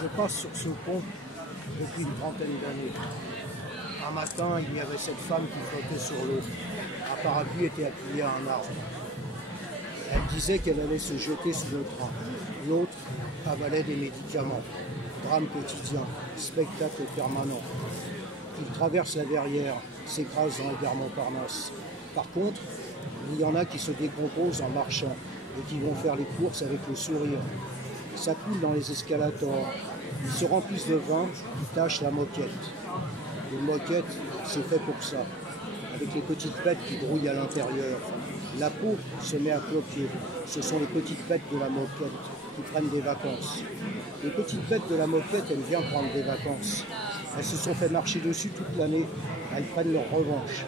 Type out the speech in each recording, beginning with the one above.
Je passe sur ce pont depuis une trentaine d'années. Un matin, il y avait cette femme qui flottait sur l'eau. Un parapluie était appuyé à un arbre. Elle disait qu'elle allait se jeter sous le train. L'autre avalait des médicaments. Drame quotidien, spectacle permanent. Il traverse la verrière, s'écrase dans le gare Montparnasse. Par contre, il y en a qui se décomposent en marchant et qui vont faire les courses avec le sourire. Ça coule dans les escalators. Ils se remplissent de vin, ils tâchent la moquette. Une moquette, c'est fait pour ça, avec les petites bêtes qui grouillent à l'intérieur. La peau se met à cloquer. Ce sont les petites bêtes de la moquette qui prennent des vacances. Les petites bêtes de la moquette, elles viennent prendre des vacances. Elles se sont fait marcher dessus toute l'année. Elles prennent leur revanche.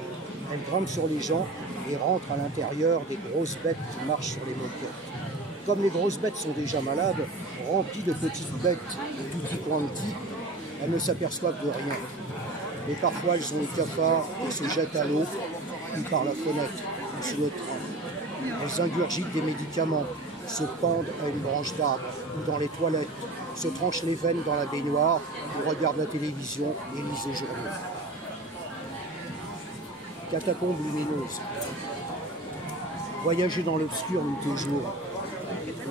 Elles grimpent sur les gens et rentrent à l'intérieur des grosses bêtes qui marchent sur les moquettes. Comme les grosses bêtes sont déjà malades, remplies de petites bêtes tutti quanti, elles ne s'aperçoivent de rien. Mais parfois elles ont le cafard et se jettent à l'eau, ou par la fenêtre, ou sous le train. Elles ingurgitent des médicaments, se pendent à une branche d'arbre, ou dans les toilettes, se tranchent les veines dans la baignoire, ou regardent la télévision et lisent les journaux. Catacombes lumineuses. Voyager dans l'obscur nuit et jour.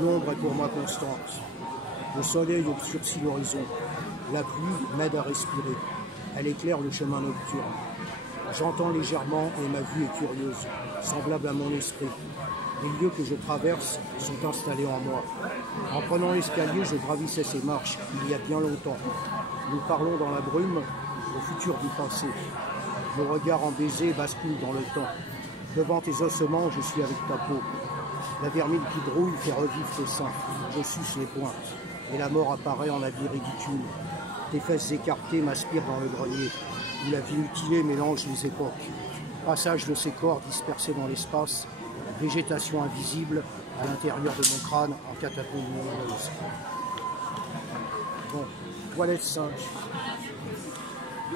L'ombre est pour moi constante. Le soleil obscurcit l'horizon. La pluie m'aide à respirer. Elle éclaire le chemin nocturne. J'entends légèrement et ma vue est curieuse, semblable à mon esprit. Les lieux que je traverse sont installés en moi. En prenant l'escalier, je gravissais ces marches il y a bien longtemps. Nous parlons dans la brume au futur du passé. Mon regard en baiser bascule dans le temps. Devant tes ossements, je suis avec ta peau. La vermine qui grouille fait revivre tes seins. Je suce les pointes. Et la mort apparaît en habit ridicule. Tes fesses écartées m'aspirent dans le grenier, où la vie mutilée mélange les époques. Passage de ces corps dispersés dans l'espace, végétation invisible à l'intérieur de mon crâne en catacombes lumineuses. Bon, toilette 5.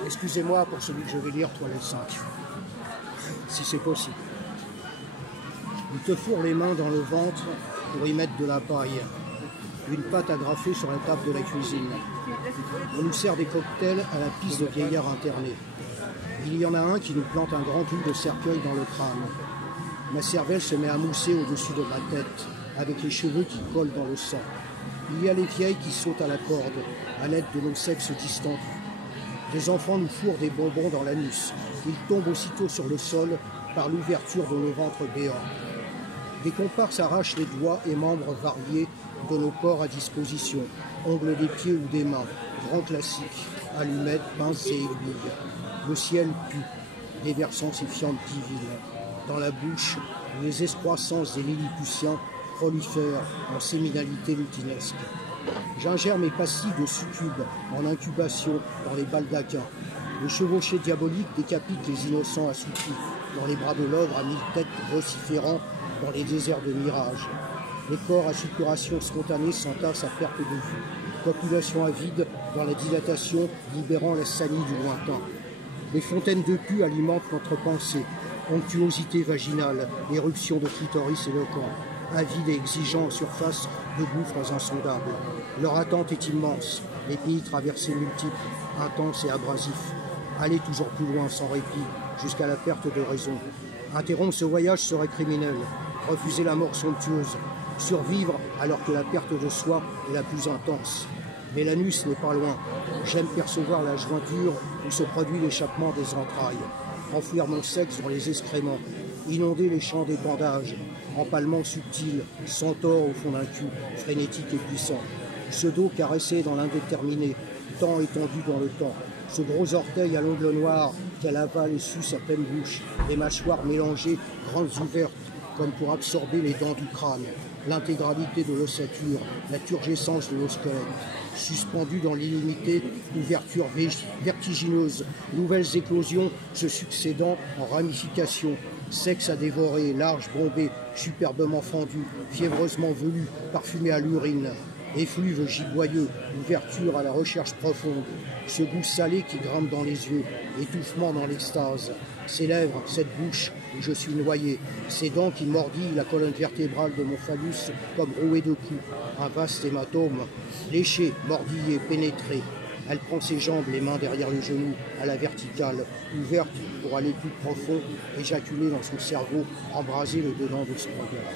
Excusez-moi pour celui que je vais lire, toilette 5. Si c'est possible. Il te fourre les mains dans le ventre pour y mettre de la paille. Une pâte agrafée sur la table de la cuisine. On nous sert des cocktails à la piste de vieillards internés. Il y en a un qui nous plante un grand clou de cercueil dans le crâne. Ma cervelle se met à mousser au-dessus de ma tête, avec les cheveux qui collent dans le sang. Il y a les vieilles qui sautent à la corde, à l'aide de nos sexes distendus. Des enfants nous fourrent des bonbons dans l'anus. Ils tombent aussitôt sur le sol par l'ouverture de nos ventres béants. Des comparses arrachent les doigts et membres variés de nos corps à disposition, ongles des pieds ou des mains, grand classique, allumettes, pinces et aiguilles. Le ciel pue, des versants et fientes divines. Dans la bouche, les excroissances des lilliputiens prolifèrent en séminalité lutinesque. J'ingère mes pastilles de succubes en incubation dans les baldaquins. Le chevauché diabolique décapite les innocents assoupis dans les bras de l'ogre à 1000 têtes vociférant dans les déserts de mirage. Les corps à suppuration spontanée s'entassent à perte de vue. Population avide dans la dilatation, libérant la sanie du lointain. Les fontaines de pus alimentent notre pensée. Onctuosité vaginale, éruption de clitoris éloquent. Avide et exigeant en surface de gouffres insondables. Leur attente est immense. Les pays traversés multiples, intenses et abrasifs. Aller toujours plus loin sans répit, jusqu'à la perte de raison. Interrompre ce voyage serait criminel. Refuser la mort somptueuse. Survivre alors que la perte de soi est la plus intense. Mais l'anus n'est pas loin. J'aime percevoir la jointure où se produit l'échappement des entrailles. Enfouir mon sexe dans les excréments. Inonder les champs des bandages. Empalement subtil, centaure au fond d'un cul, frénétique et puissant. Ce dos caressé dans l'indéterminé, temps étendu dans le temps. Ce gros orteil à l'ongle noir qu'elle avale et suce à pleine bouche. Les mâchoires mélangées, grandes ouvertes, comme pour absorber les dents du crâne. L'intégralité de l'ossature, la turgescence de nos squelettes. Suspendus dans l'illimité, ouverture vertigineuse, nouvelles éclosions se succédant en ramifications. Sexe à dévorer, large, bombé, superbement fendu, fiévreusement velu, parfumé à l'urine. Effluve giboyeux, ouverture à la recherche profonde. Ce goût salé qui grimpe dans les yeux, étouffement dans l'extase. Ces lèvres, cette bouche, et je suis noyé. Ses dents qui mordillent la colonne vertébrale de mon phallus comme roué de coups. Un vaste hématome, léché, mordillé, pénétré. Elle prend ses jambes, les mains derrière le genou, à la verticale, ouverte pour aller plus profond, éjaculer dans son cerveau, embraser le dedans de son regard.